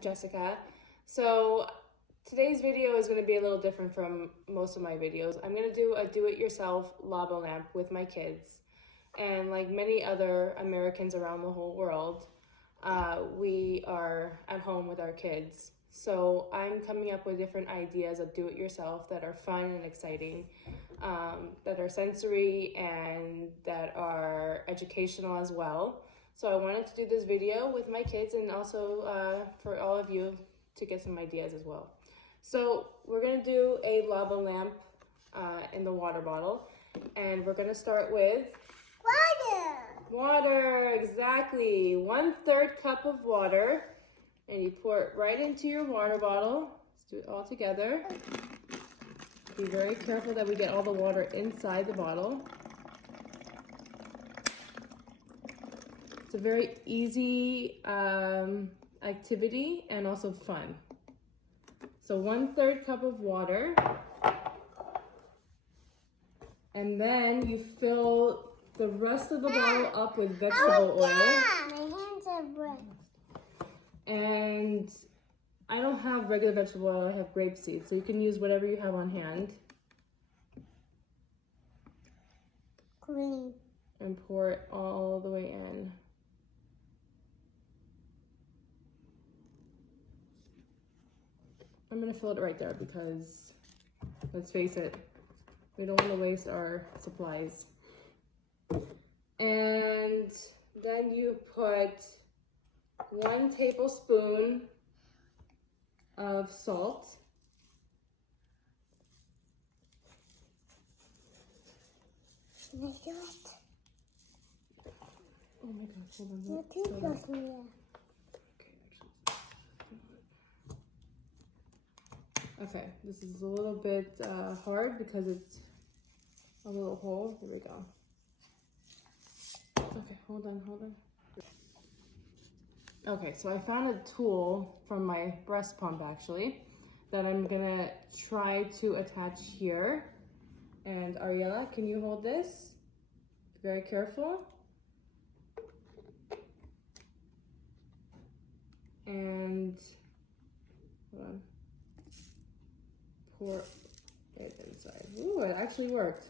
Jessica. So today's video is going to be a little different from most of my videos. I'm going to do a do-it-yourself lava lamp with my kids. And like many other Americans around the whole world, we are at home with our kids. So I'm coming up with different ideas of do-it-yourself that are fun and exciting, that are sensory and that are educational as well. So I wanted to do this video with my kids and also for all of you to get some ideas as well. So we're gonna do a lava lamp in the water bottle, and we're gonna start with water, exactly. 1/3 cup of water, and you pour it right into your water bottle. Let's do it all together. Be very careful that we get all the water inside the bottle. It's a very easy activity and also fun. So 1/3 cup of water, and then you fill the rest of the bottle up with vegetable oil. My hands are wet. And I don't have regular vegetable oil, I have grapeseed, so you can use whatever you have on hand. Green. And pour it all the way in. I'm gonna fill it right there because, let's face it, we don't want to waste our supplies. And then you put 1 tablespoon of salt. Can I do it? Oh my gosh, hold on. You're too close to me. Okay, this is a little bit hard because it's a little hole. Here we go. Okay, hold on. Okay, so I found a tool from my breast pump actually that I'm gonna try to attach here. And Ariella, can you hold this? Be very careful. And hold on. Pour it inside. Ooh, it actually worked.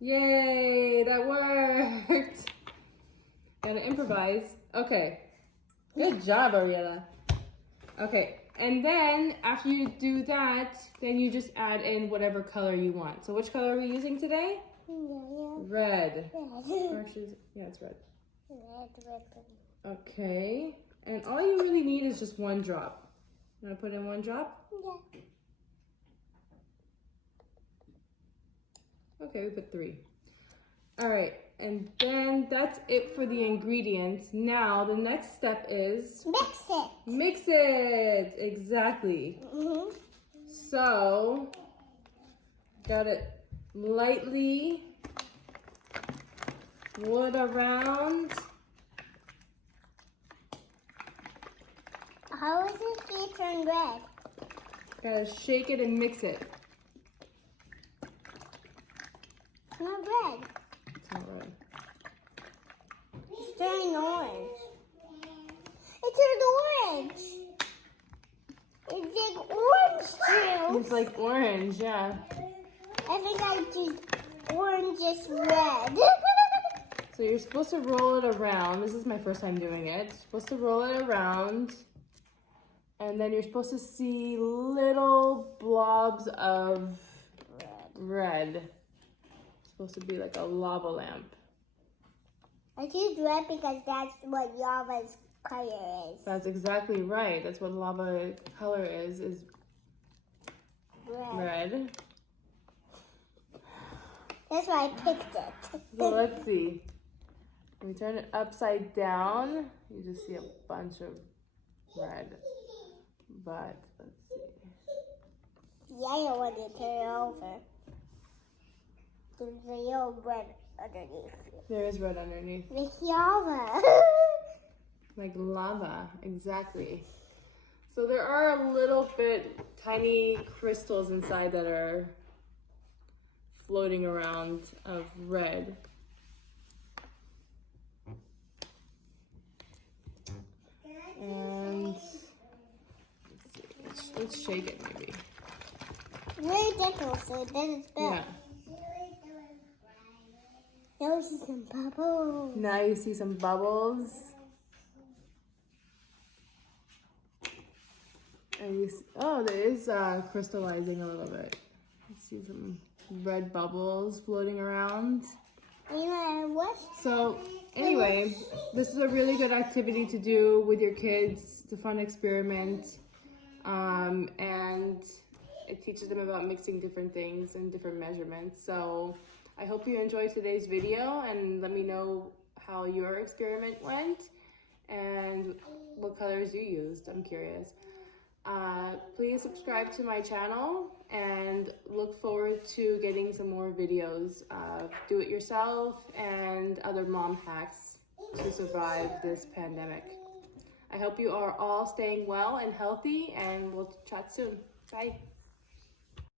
Yay, that worked. Gotta improvise. Okay, good job, Ariella. Okay, and then after you do that, then you just add in whatever color you want. So which color are we using today? Red. Yeah, it's red. Okay, and all you really need is just 1 drop. I'm gonna put in 1 drop. Yeah. Okay, we put 3. All right, and then that's it for the ingredients. Now the next step is Mix it. mix it. Exactly. So gotta lightly roll it around. How is this going to turn red? Gotta shake it and mix it. It's not red. It's not red. It's turning orange. It turned orange. It's like orange juice. It's like orange, yeah. I think I did orange is red. So you're supposed to roll it around. This is my first time doing it. You're supposed to roll it around. And then you're supposed to see little blobs of red. It's supposed to be like a lava lamp. I choose red because that's what lava's color is. That's exactly right. That's what lava color is red. That's why I picked it. So let's see. When we turn it upside down, you just see a bunch of red. But let's see. Yeah, I want to turn it over. There's a yellow red underneath. There is red underneath. Like lava. Like lava, exactly. So there are a little bit tiny crystals inside that are floating around of red. And let's shake it maybe. Really gentle so it doesn't spill. Yeah. Now we see some bubbles. Now you see some bubbles. And you see, oh, there is crystallizing a little bit. You see some red bubbles floating around. What? So anyway, this is a really good activity to do with your kids. It's a fun experiment. And it teaches them about mixing different things and different measurements. So I hope you enjoyed today's video and let me know how your experiment went and what colors you used. I'm curious. Please subscribe to my channel and look forward to getting some more videos of do-it-yourself and other mom hacks to survive this pandemic. I hope you are all staying well and healthy, and we'll chat soon. Bye.